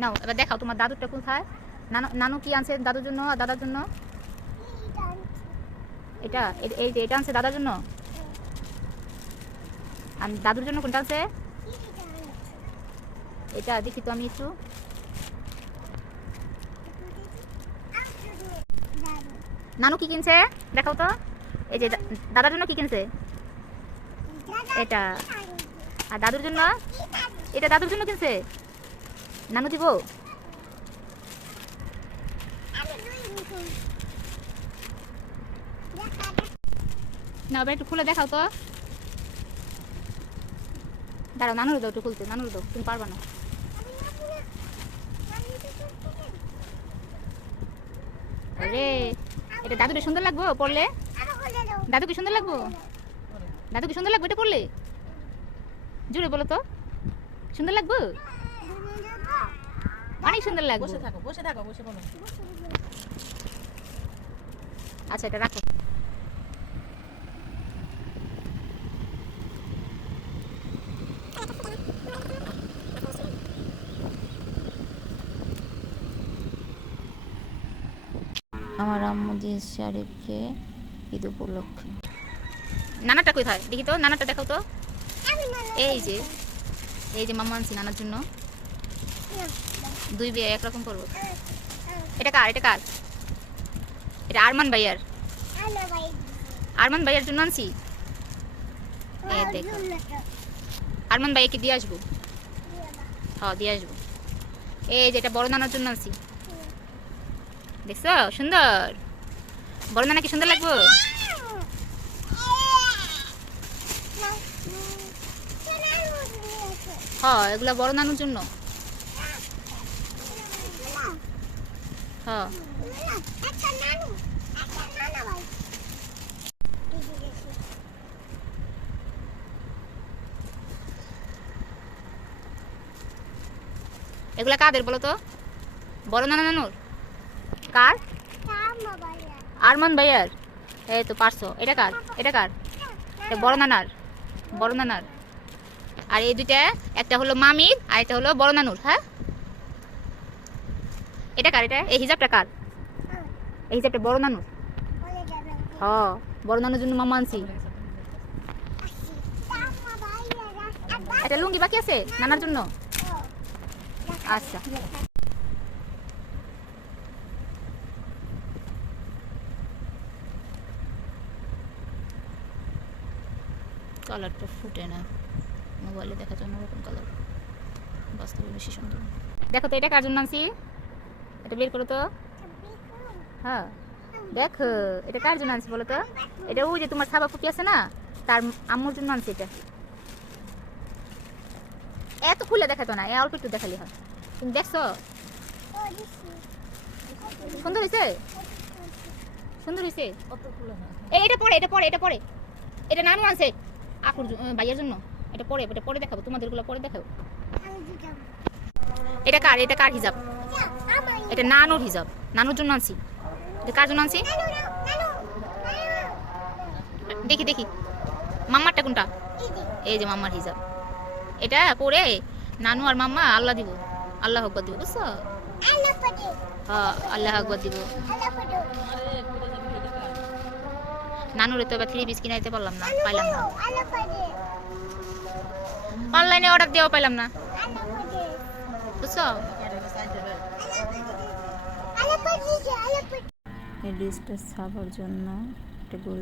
নাও, এবার দেখাও তোমার দাদুরটা কোথায়? নানু নানু কি আনছে দাদুর জন্য আর দাদার জন্য? এটা, এই যে এটা আনছে দাদার জন্য? আর দাদুর জন্য কোনটা আছে এটা, দেখি তো আমি একটু। নানু কি কিনছে? দেখাও তো। এই যে, দাদার জন্য কি কিনছে? এটা। আর দাদুর জন্য? এটা দাদুর জন্য কিনছে? নানু দিব? না এবার একটু খুলে দেখাও তো। দাঁড়াও, নানুর দাও একটু খুলতে, নানুর দাও, তুমি পারবা না। আরে এটা দাদুকে সুন্দর লাগবো পড়লে? দাদু কি সুন্দর লাগবো? দাদু কি সুন্দর লাগবে এটা পড়লে? জুড়ে বলো তো। সুন্দর লাগবো? অনেক সুন্দর লাগবে। বসে থাকো বসে থাকো বসে বলো। আচ্ছা এটা রাখো। আমার আম্মু দিয়েছে আরিফকে ঈদ উপলক্ষে। নানাটা কোথায় দেখি তো নানাটা দেখাও তো। এই যে এই যে মামা আনছি নানার জন্য। দুই বিয়ে একরকম করব। এটা কার এটা কার? এটা আরমান ভাইয়ার। আরমান ভাইয়ার জন্য আনছি? দেখো। আরমান ভাইয়াকে দিয়ে আসব। হ্যাঁ দিয়ে আসব। এই যে এটা বড় নানার জন্য আনছি। দেখছ? সুন্দর। বড় নানা কি সুন্দর লাগবো? হ্যাঁ এগুলা বড় নানুর জন্য। হ্যাঁ। এগুলা কাদের বলো তো? বড় নানা নানুর কার? আরমান ভাইয়ার। এই তো পারছ। এটা কার? এটা কার? এটা বড় নানার। বড় নানার। আর এই দুইটা, একটা হলো মামির আর একটা হলো বড় নানুর হ্যাঁ? এটা কার এটা? এই হিজাবটা কার? এই হিজাবটা বড় নানুর? হ বড় নানুর জন্য মামা আনছি। একটা লুঙ্গি বাকি আছে নানার জন্য? আচ্ছা। কালারটা ফুটে না। মোবাইলে দেখা যায় অন্যরকম কালার বাস্তবে বেশি সুন্দর। দেখো তো এটা কার জন্য আনছি? এটা বের করো তো। হ্যাঁ দেখো, এটা কার জন্য আনছি বলো তো? এটা ওই যে তোমার সাবা ফুকি আছে না? তার আম্মুর জন্য আনছি এটা। এত খুলে দেখাতো না, এ অল্প একটু দেখালি হয়। তুমি দেখছ? সুন্দর হয়েছে? সুন্দর হয়েছে? এটা পরে এটা পরে এটা পরে। এটা নানু আনছে আকুর ভাইয়ের জন্য। এটা পরে এটা পরে দেখাবো, তোমাদেরগুলো পরে দেখাবো। এটা কার এটা কার হিজাব? এটা নানুর হিজাব। নানুর জন্য আনছি। এটা কার জন্য আনছি? দেখি দেখি। মাম্মারটা কোনটা? এই যে মাম্মার হিজাব। এটা পরে নানু আর মাম্মা আল্লাহ দিব। আল্লাহ আকবর দিব বুঝছ? হ্যাঁ আল্লাহ আকবর দিব। নানুরে তো এবার থ্রি পিস কিনাইতে পারলাম না পাইলাম না। অনলাইনে অর্ডার দিয়েও পাইলাম না। বুঝছ। এই ড্রেসটা ছাপার জন্য একটা গোল